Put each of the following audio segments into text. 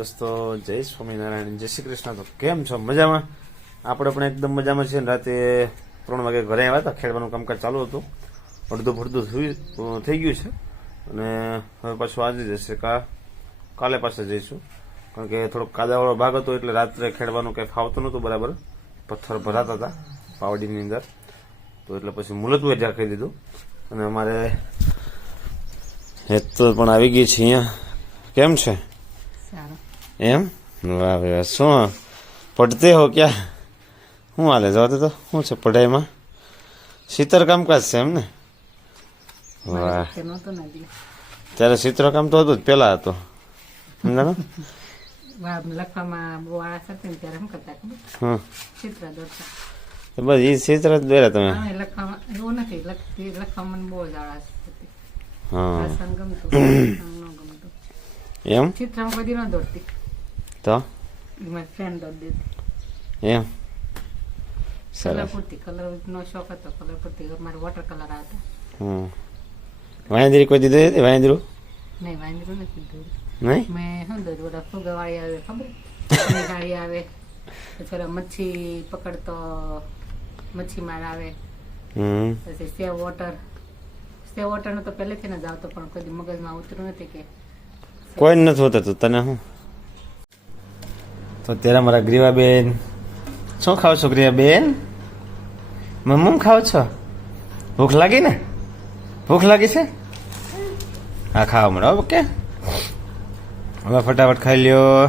દોસ્તો, જય સ્વામિનારાયણ, જય શ્રી કૃષ્ણ. તો કેમ છો? મજામાં? આપણે પણ એકદમ મજામાં છીએ. રાતે ત્રણ વાગે ઘરે આવ્યા હતા. ખેડવાનું કામકાજ ચાલુ હતું. અડધું ભડધું થઈ ગયું છે. અને હવે પાછું આજે જશે કા, કાલે પાસે જઈશું. કારણ કે થોડોક કાદાવાળો ભાગ હતો, એટલે રાત્રે ખેડવાનું કંઈ ફાવતું નહોતું, બરાબર. પથ્થર ભરાતા હતા, પાવડીની અંદર. તો એટલે પછી મુલતવે રાખી દીધું. અને અમારે હેત પણ આવી ગઈ છે અહીંયા. કેમ છે? સારું. એમ? વાહ વાહ શું પડતે હો ક્યાં? શું હાલે? જવા તો. શું છે પઢાઈમાં? શીતર કામકાજ છે એમ ને? વાહ. ત્યારે શીતર કામ તો હતું જ પેલા હતો. સમજાણો? લખવામાં બહુ આળસ હતી ત્યારે શું કરતા ખબર? ચિત્ર દોરતા બસ એ ચિત્ર જ દોર્યા તમે? એવું નથી. લખતી લખવામાં બહુ જ આળસ હતી. હા. ભાષણ ગમતું આમ ન ગમતું. એમ? ચિત્રમાં ન તો મેં ફ્રેન્ડ દોર દેતી એમ સરસ કલર નો શોખ હતો કલર પૂરતી મારે વોટર કલર આવતા હમ વાંદરી કોઈ દીધું હતી વાંદરું નહીં વાંદરું નથી દોર્યું નહીં મેં શું દોર્યું ઓલા ફુગાવાળી આવે ખબર ગાડી આવે પછી ઓલા મચ્છી પકડતો મચ્છી માર આવે હમ પછી સેવ વોટર સેવ વોટર નો તો પહેલેથી જ આવતો પણ કદી મગજમાં ઉતર્યું નથી કે કોઈ નથી હોતું તને શું તો ત્યારે મારા ગ્રીવાબેન. શું ખાવ છો ગ્રીવાબેન? મમ્મમ ખાવ છો? ભૂખ લાગી ને? ભૂખ લાગી છે? હા, ખાવા મળે ઓકે. હવે ફટાફટ ખાઈ લ્યો.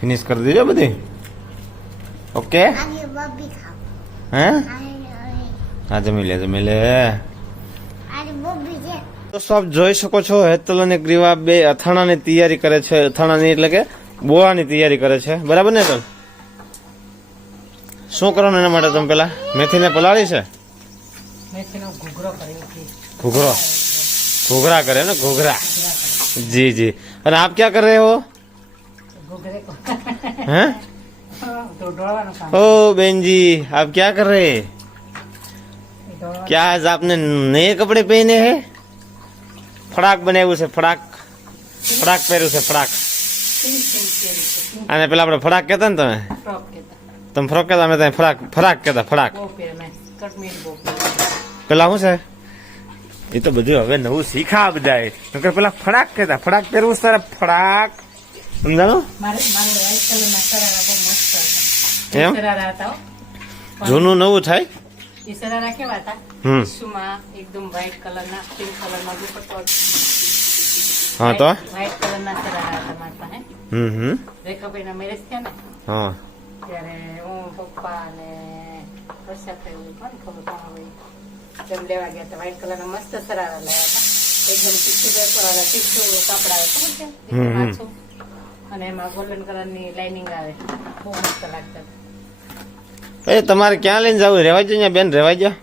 ફિનિશ કરી દેજો બધી. ઓકે? હે? હા, જમી લે જમી લે. તો આપ જોઈ શકો છો હેતલ અને ગ્રીવા બે અથાણાની તૈયારી કરે છે. અથાણાની એટલે કે બોળાની તૈયારી કરે છે બરાબર ને હેતલ શું કરવાનું એના માટે તમે પેલા મેથીને પલાળી છે મેથીનો ઘૂઘરો કરી હતી ઘૂઘરો ઘૂઘરા કરે ને ઘૂઘરા જી જી અને આપ ક્યાં કર રહે હો ઘૂઘરે हैं તો ઢોળવાનું કામ ओ बहन जी आप क्या कर रहे हैं એ ઢોળવાનું क्या आज आपने नए कपड़े पहने हैं ફડાક બનાવ્યું છે ફડાક ફડાક પહેર્યું છે ફડાક પિંક પિંક પહેરી છે અને પેલા આપણે ફડાક કહેતા ને તમે ફ્રોક કહેતા તમે ફ્રોક કહેતા અમે ત્યાં ફરાક ફરાક કહેતા ફડાક બહુ પહેરે મેં કટમીર બહુ પહેરે પેલા શું છે એ તો બધું હવે નવું શીખા બધાએ નકર પેલા ફડાક કહેતા ફડાક પહેરવું છે તારે ફડાક સમજાણો મારે મારે વ્હાઈટ કલરના સરારા બહુ મસ્ત હતા એમ? સરારા હતા હો. પણ જૂનું નવું થાય એ સરારા કેવા હતા હમ. ટીશ્યુમાં એકદમ વ્હાઈટ કલરના પિંક કલરના દુપટ્ટો હા તો વ્હાઈટ કલરના સરારા હતા મારી પાસે હમ હમ રેખાભાઈના મેરેજ થયા ને હા ત્યારે હું પપ્પા અને વર્ષા થયું કોને ખબર કોણ હોય તેમ લેવા ગયા હતા વ્હાઈટ કલરના મસ્ત સરારા લાવ્યા હતા એકદમ ટીશ્યુ પેપર વાળા ટીશ્યુ કાપડ આવે ખબર છે અને એમાં ગોલ્ડન કલરની લાઇનિંગ આવે બહુ મસ્ત લાગતા એ તમારે ક્યાં લઈને જવું રેવાય છે બેન રેવાય જા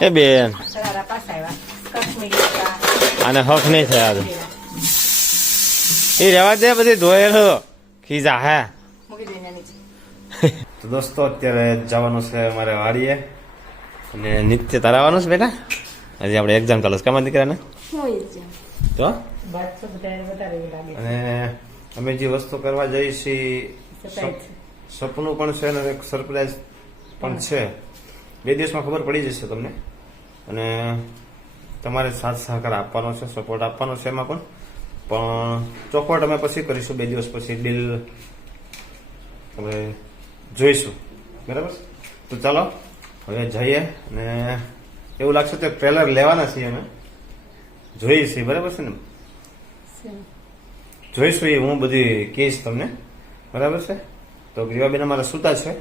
એ બેન સરારા પાછા આવ્યા કાશ્મીરી આને હક નહીં થયા તો. એ રહેવા દે બધી ધોયેલો ખીજા હે. તો દોસ્તો અત્યારે જવાનું છે અમારે વાડીએ. અને નિત્ય તારાવાનું છે બેટા? હજી આપણે એક્ઝામ ચાલુ છે. કામાં દીકરાને? તો? અને અમે જે વસ્તુ કરવા જઈએ છીએ સપનું પણ છે અને એક સરપ્રાઈઝ પણ છે. બે દિવસમાં ખબર પડી જશે તમને. અને તમારે સાથ સહકાર આપવાનો છે સપોર્ટ આપવાનો છે એમાં પણ. પણ ચોખવટ અમે પછી કરીશું બે દિવસ પછી ડીલ હવે જોઈશું. બરાબર? તો ચાલો હવે જઈએ અને એવું લાગશે કે ટ્રેલર લેવાના છીએ અમે. જોઈએ છીએ બરાબર છે ને? જોઈશું એ હું બધી કહીશ તમને. બરાબર છે? તો ગ્રીવાબેન અમારા સૂતા છે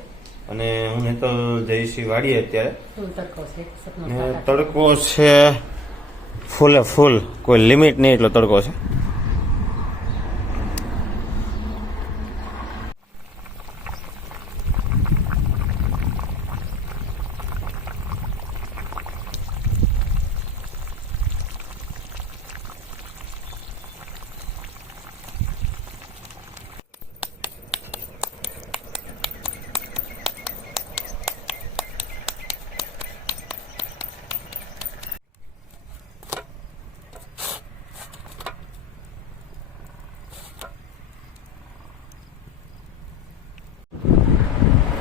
અને હું નહીં તો જઈશ વાડીએ અત્યારે. તડકો છે ફૂલે ફૂલ કોઈ લિમિટ નહીં એટલો તડકો છે.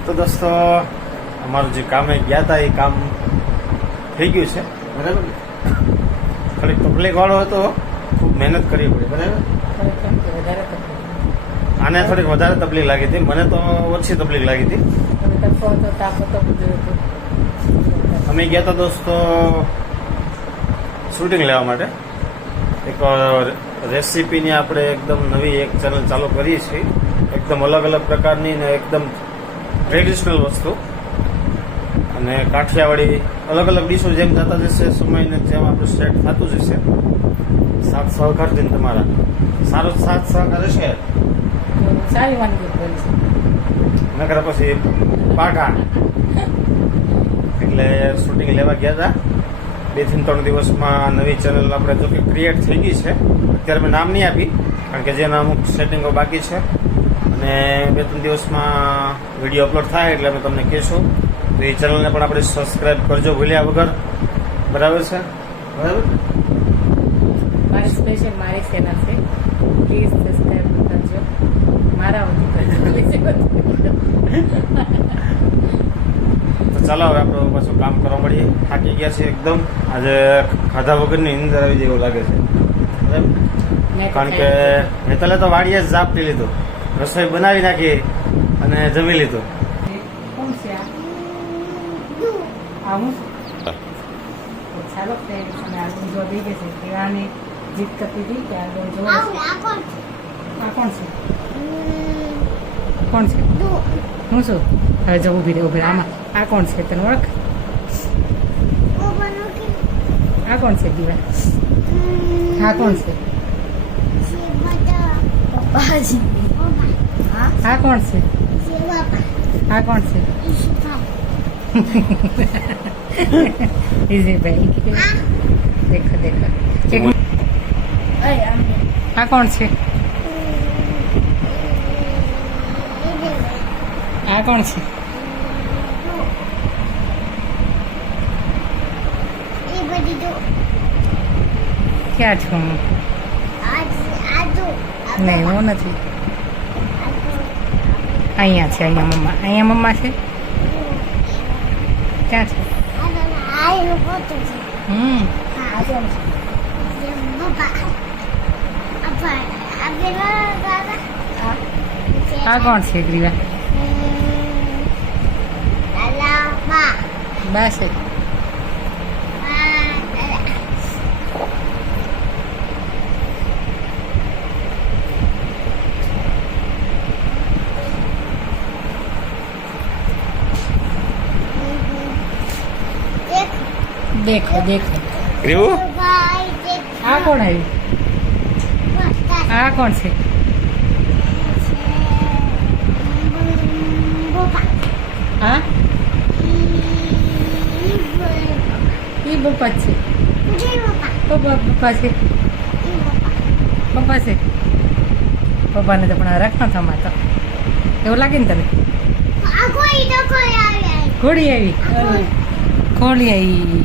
તો દોસ્તો અમારું જે કામે ગયા હતા એ કામ થઈ ગયું છે. બરાબર. ખાલી તકલીફ વાળો હતો ખૂબ મહેનત કરવી પડી. બરાબર? આને થોડીક વધારે તકલીફ લાગી હતી. મને તો ઓછી તકલીફ લાગી હતું. અમે ગયા હતા દોસ્તો શૂટિંગ લેવા માટે. એક રેસીપીની આપણે એકદમ નવી એક ચેનલ ચાલુ કરીએ છીએ. એકદમ અલગ અલગ પ્રકારની ને એકદમ ટ્રેડિશનલ વસ્તુ. અને કાઠિયાવાડી અલગ અલગ ડીશો જેમ થતા જશે સમયને જેમ આપણું સેટ થતું જશે. સાથ સહકાર દિન તમારા. સારો સાથ સહકાર હશે? સારી વાનગી છે નકર પછી પાકા. એટલે શૂટિંગ લેવા ગયા હતા બેથી ત્રણ દિવસમાં નવી ચેનલ આપણે જો કે ક્રિએટ થઈ ગઈ છે. અત્યારે મેં નામ નહીં આપી કારણ કે જેના અમુક સેટિંગો બાકી છે અને બે ત્રણ દિવસમાં વીડિયો અપલોડ થાય એટલે અમે તમને કહીશું. તો એ ચેનલને પણ આપણે સબસ્ક્રાઈબ કરજો ભૂલ્યા વગર. બરાબર છે? બરાબર? મારી સ્પેશિયલ મારી ચેનલ છે. પ્લીઝ સબસ્ક્રાઈબ કરજો. મારા તો ચાલો હવે આપણે પાછું કામ કરવા મળીએ. થાકી ગયા છે એકદમ. આજે ખાધા વગરની નીંદર આવી જેવું એવું લાગે છે. કારણ કે હેતલે તો વાડીએ જ ઝાપટી લીધું. રસોઈ બનાવી નાખી અને જમી લીધું. કોણ છે હું શું હવે જો ઊભી રહે ઊભી રહે. આમાં. આ કોણ છે? તને ઓળખ? આ કોણ છે દીવા? આ કોણ છે? છે બધા પપ્પાજી પપ્પા હા આ કોણ છે? આ કોણ છે? ઈશુભાઈ દેખો દેખો. આ કોણ છે? આ કોણ છે? ક્યાં છું? નહીં હું નથી. અહીંયા છે, અહીંયા મમ્મા. અહીંયા મમ્મા છે? ક્યાં છે? હમ. આ કોણ છે, ગ્રીવા? દાદા બા બા છે બા દાદા એક દેખો દેખો. એવું? આ કોણ આવ્યું? આ કોણ છે? પપ્પા હા એ બપા છે. પપ્પા છે? પપ્પા છે? પપ્પાને તો પણ રાખના થમા તો. એવું લાગે ને તને? ઘોડી આવી? ઘોડી આવી.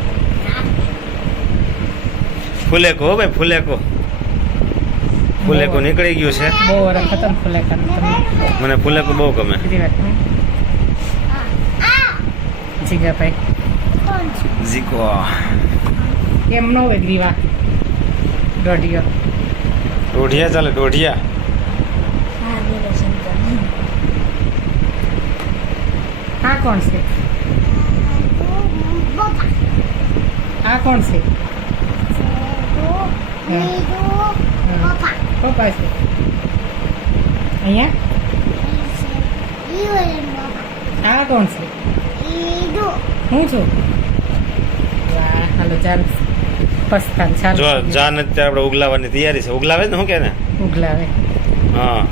ફુલેકો હો ભાઈ ફુલેકો. ફુલેકો નીકળી ગયું છે. મને ફુલેકો બહુ ગમે. જીગાભાઈ જીકો એમ નો હોય ગ્રીવા દોઢિયો. દોઢિયા ચાલે દોઢિયા. આ કોણ છે? આ કોણ છે? પપ્પા પપ્પા છે. અહીંયા? આ કોણ છે? હું છું? વાહ હાલો ચાલ. પસ્તાન ચાલ જો જાન અત્યારે આપણે ઉગલાવાની તૈયારી છે. ઉગલાવે ને શું કે ને? ઉગલાવે. હા.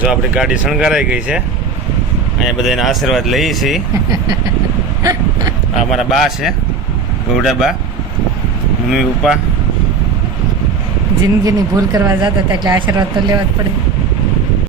જો આપણી ગાડી શણગારાઈ ગઈ છે. અહીંયા બધાના આશીર્વાદ લઈએ છીએ. અમારા બા છે ગૌડા બા મમ્મી પપ્પા? જિંદગીની ભૂલ કરવા જતા એટલે આશીર્વાદ તો લેવા જ પડે.